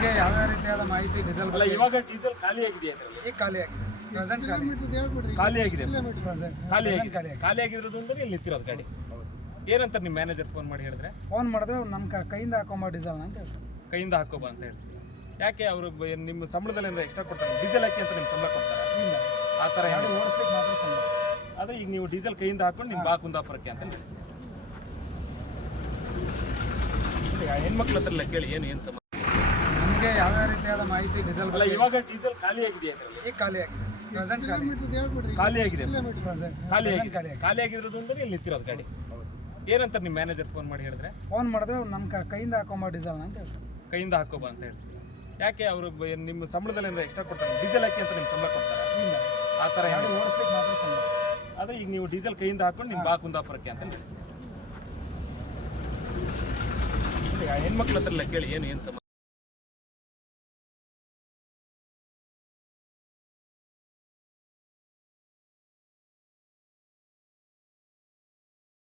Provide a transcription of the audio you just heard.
ನಿಮಗೆ ಯಾವ ರೀತಿಯಾದ ಮಾಹಿತಿ ಡೀಸೆಲ್ ಅಲ್ಲ ಇವಾಗ ಡೀಸೆಲ್ ಖಾಲಿ ಆಗಿದೆ ಅದರಲ್ಲಿ ಈಗ ಖಾಲಿ ಆಗಿದೆ ಪ್ರೆಸೆಂಟ್ ಖಾಲಿ ಆಗಿದೆ ಖಾಲಿ ಆಗಿದೆ ಖಾಲಿ ಖಾಲಿ ಆಗಿರೋದು ಅಂದ್ರೆ ಇಲ್ಲಿ ನಿಂತಿರೋದು ಗಾಡಿ ಏನಂತ ನಿಮ್ಮ ಮ್ಯಾನೇಜರ್ ಫೋನ್ ಮಾಡಿ ಹೇಳಿದ್ರೆ ಫೋನ್ ಮಾಡಿದ್ರೆ ನಮ್ಮ ಕೈಯಿಂದ ಹಾಕೊಂಬ ಡೀಸೆಲ್ ಅಂತ ಹೇಳ್ತಾರೆ. ಕೈಯಿಂದ ಹಾಕೋಬಾ ಅಂತ ಹೇಳ್ತೀವಿ. ಯಾಕೆ ಅವರು ನಿಮ್ಮ ಸಂಬಳದಲ್ಲಿ ಏನಾದ್ರು ಎಕ್ಸ್ಟ್ರಾ ಕೊಡ್ತಾರೆ ಡೀಸೆಲ್ ಹಾಕಿ ಅಂತ ನಿಮ್ಮ ಸಂಬಳ ಕೊಡ್ತಾರೆ ಇಲ್ಲ ಆ ಥರ ಗಾಡಿ ಓಡಿಸ್ಲಿಕ್ಕೆ ಮಾತ್ರ ಸಂಬಳ. ಆದರೆ ಈಗ ನೀವು ಡೀಸೆಲ್ ಕೈಯಿಂದ ಹಾಕೊಂಡು ನಿಮ್ಮ ಬಾ ಕುಂದಾಪುರಕ್ಕೆ ಅಂತ ಹೇಳ್ತೀವಿ. ಈಗ ಹೆಣ್ಮಕ್ಳ ಹತ್ರ ಎಲ್ಲ ಕೇಳಿ ಏನು ಸಮ ನಿಮಗೆ ಯಾವ ರೀತಿಯಾದ ಮಾಹಿತಿ ಡೀಸೆಲ್ ಅಲ್ಲ ಇವಾಗ ಡೀಸೆಲ್ ಖಾಲಿ ಆಗಿದೆ ಅದರಲ್ಲಿ ಈಗ ಖಾಲಿ ಆಗಿದೆ ಪ್ರೆಸೆಂಟ್ ಖಾಲಿ ಆಗಿದೆ ಖಾಲಿ ಆಗಿದೆ ಖಾಲಿ ಖಾಲಿ ಆಗಿರೋದು ಅಂದ್ರೆ ಇಲ್ಲಿ ನಿಂತಿರೋದು ಗಾಡಿ ಏನಂತ ನಿಮ್ಮ ಮ್ಯಾನೇಜರ್ ಫೋನ್ ಮಾಡಿ ಹೇಳಿದ್ರೆ ಫೋನ್ ಮಾಡಿದ್ರೆ ನಮ್ಮ ಕೈಯಿಂದ ಹಾಕೊಂಬ ಡೀಸೆಲ್ ಅಂತ ಹೇಳ್ತಾರೆ. ಕೈಯಿಂದ ಹಾಕೋಬಾ ಅಂತ ಹೇಳ್ತೀವಿ. ಯಾಕೆ ಅವರು ನಿಮ್ಮ ಸಂಬಳದಲ್ಲಿ ಏನಾದ್ರು ಎಕ್ಸ್ಟ್ರಾ ಕೊಡ್ತಾರೆ ಡೀಸೆಲ್ ಹಾಕಿ ಅಂತ ನಿಮ್ಮ ಸಂಬಳ ಕೊಡ್ತಾರೆ ಇಲ್ಲ ಆ ಥರ ಗಾಡಿ ಓಡಿಸ್ಲಿಕ್ಕೆ ಮಾತ್ರ ಸಂಬಳ. ಆದರೆ ಈಗ ನೀವು ಡೀಸೆಲ್ ಕೈಯಿಂದ ಹಾಕೊಂಡು ನಿಮ್ಮ ಬಾ ಕುಂದಾಪುರಕ್ಕೆ ಅಂತ ಹೇಳ್ತೀವಿ. ಈಗ ಹೆಣ್ಮಕ್ಳ ಹತ್ರ ಎಲ್ಲ ಕೇಳಿ ಏನು ಸಮ